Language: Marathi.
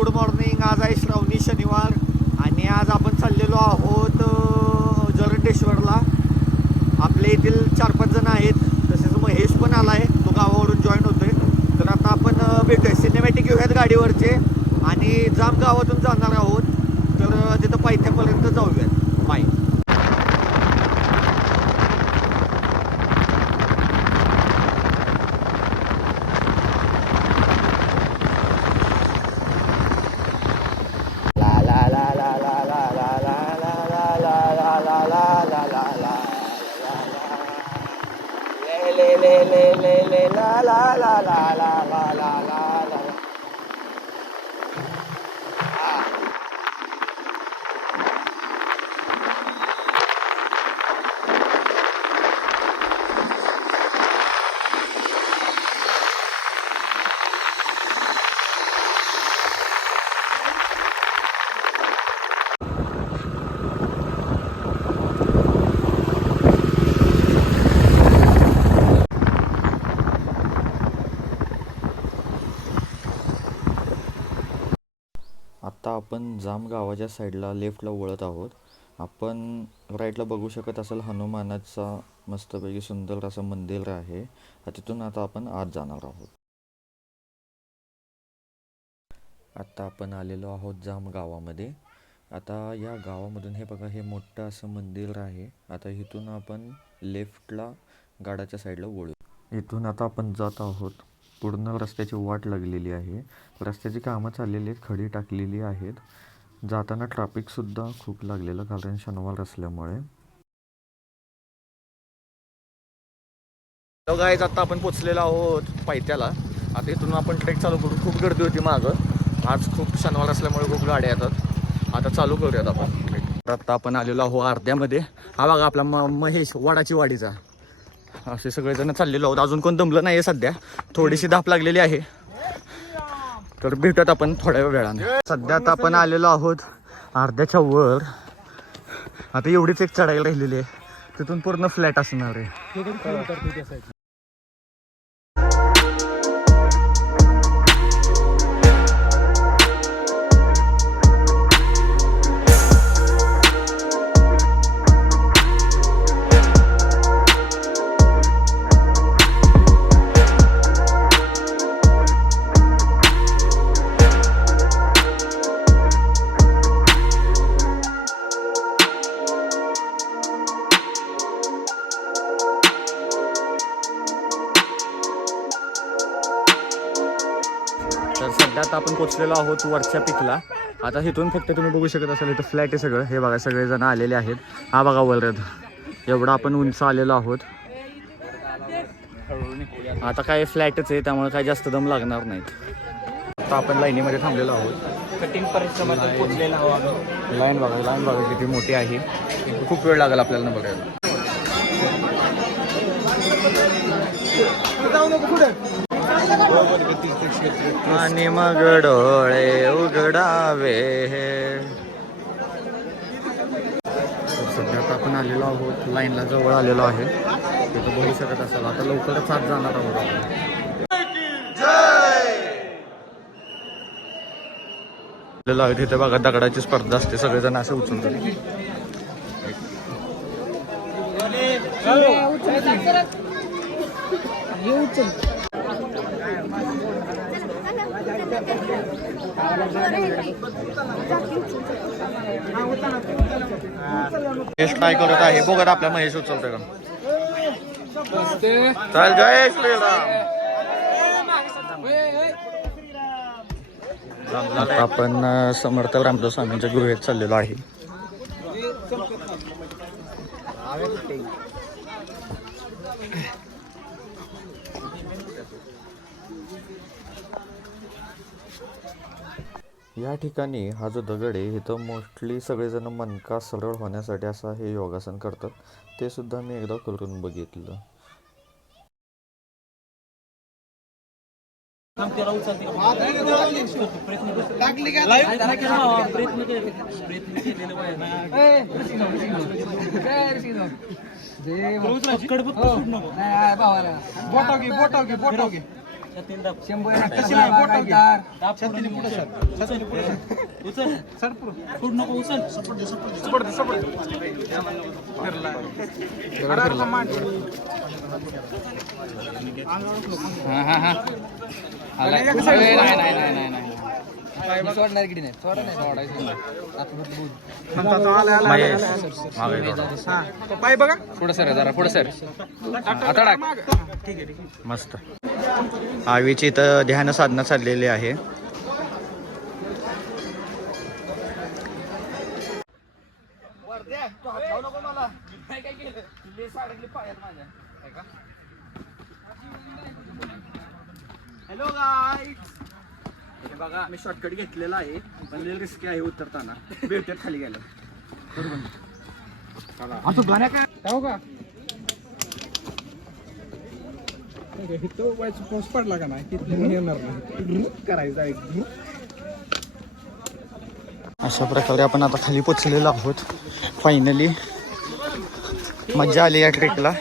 Good morning. आज आहे श्रावणी शनिवार आणि आज आपण चाललेलो आहोत जरंडेश्वरला. आपल्या येथील चार पाच जण आहेत. तसेच महेश पण आला आहे. तो गावावरून जॉईन होतोय. तर आता आपण अ, भेटूया सिनेमॅटिक घेऊयात गाडीवरचे आणि जाम गावातून जाणार आहोत. तर तिथं पायथ्यापर्यंत जाऊयात. Bye Le le le la la la la la la la आता आपण जाम गावाच्या साईडला लेफ्टला वळत आहोत. आपण राईटला बघू शकत असाल हनुमानाचा मस्तपैकी सुंदर असं मंदिर आहे. तिथून आता आपण आत जाणार आहोत. आत्ता आपण आलेलो आहोत जाम गावामध्ये. आता या गावामधून हे बघा हे मोठं असं मंदिर आहे. आता इथून आपण लेफ्टला गाडाच्या साईडला वळू. इथून आता आपण जात आहोत. पूर्ण रस्त्याची वाट लागलेली आहे. रस्त्याची कामं चाललेली आहेत खडी टाकलेली आहेत. जाताना ट्रॅफिकसुद्धा खूप लागलेलं कारण शनिवार असल्यामुळे. हॅलो आता आपण पोचलेलो आहोत पायथ्याला आता इथून आपण ट्रेक चालू करू. खूप गर्दी होती मागं. आज खूप शनिवार असल्यामुळे खूप गाड्या येतात. आता चालू करूयात आपण. ट्रेक आता आपण आलेलो आहो अर्ध्यामध्ये. हा बघा आपला म महेश वाडाची वाडीचा. असे सगळेजण चाललेलो आहोत. अजून कोण दमलं नाही आहे सध्या. थोडीशी धाप लागलेली आहे. तर भेटूयात आपण थोड्या वेळाने. सध्या आता आपण आलेलो आहोत अर्ध्याच्या वर. आता एवढीच एक चढाई राहिलेली आहे. तिथून पूर्ण फ्लॅट असणार आहे. तर सध्या आता आपण पोचलेलो आहोत वरच्या पिकला. आता इथून फक्त तुम्ही बघू शकत असाल इथं फ्लॅट आहे सगळं. हे बघा सगळेजण आलेले आहेत. हा बघा वरद एवढं आपण उंच आलेलो आहोत. आता काय फ्लॅटच आहे त्यामुळे काय जास्त दम लागणार नाहीत. आता आपण लाईनीमध्ये थांबलेलो आहोत. कठीण परिश्रमातून पोचलेला आहोत लाईन बघा लाईन बघा किती मोठी आहे. खूप वेळ लागेल आपल्याला बघायला. आणि मग डोळे उघडावे. सध्या आता आपण आलेलो आहोत लाईनला जवळ आलेलो आहे. तिथं बघू शकत असाल. आता लवकरच आत जाणार आहोत आपण. आहे तिथे बघा दगडाची स्पर्धा असते. सगळेजण असे उचलतात महेश काय करत आहे? बघत आपल्या महेश उचलतोय का? चल जय श्रीराम. आता आपण समर्थ रामदास स्वामींच्या गृहेत चाललेलो आहे. या ठिकाणी हा जो दगड आहे इथं मोस्टली सगळेजण मनका सरळ होण्यासाठी असं हे योगासन करतात ते सुद्धा मी एकदा करून बघितलं प्रयत्न करतो. प्रयत्न केले- प्रयत्न केलेलं पाहिजे. पकड फक्त सोडू नको. छातीला दाब. दाब पुढं. उचल. उचल. पुढं. पाय बघा मस्त. आवीची इथं ध्यान साधना चाललेली आहे. हॅलो गाय बघा आम्ही शॉर्टकट घेतलेला आहे पण रिस्की आहे उतरताना. भेटत खाली गेलं हो का इथं व्हायचं पाऊस पडला का नाही तिथलं येणार नाही. करायचं आहे अशा प्रकारे आपण आता खाली पोचलेलो आहोत. फायनली मजा आली या ट्रेकला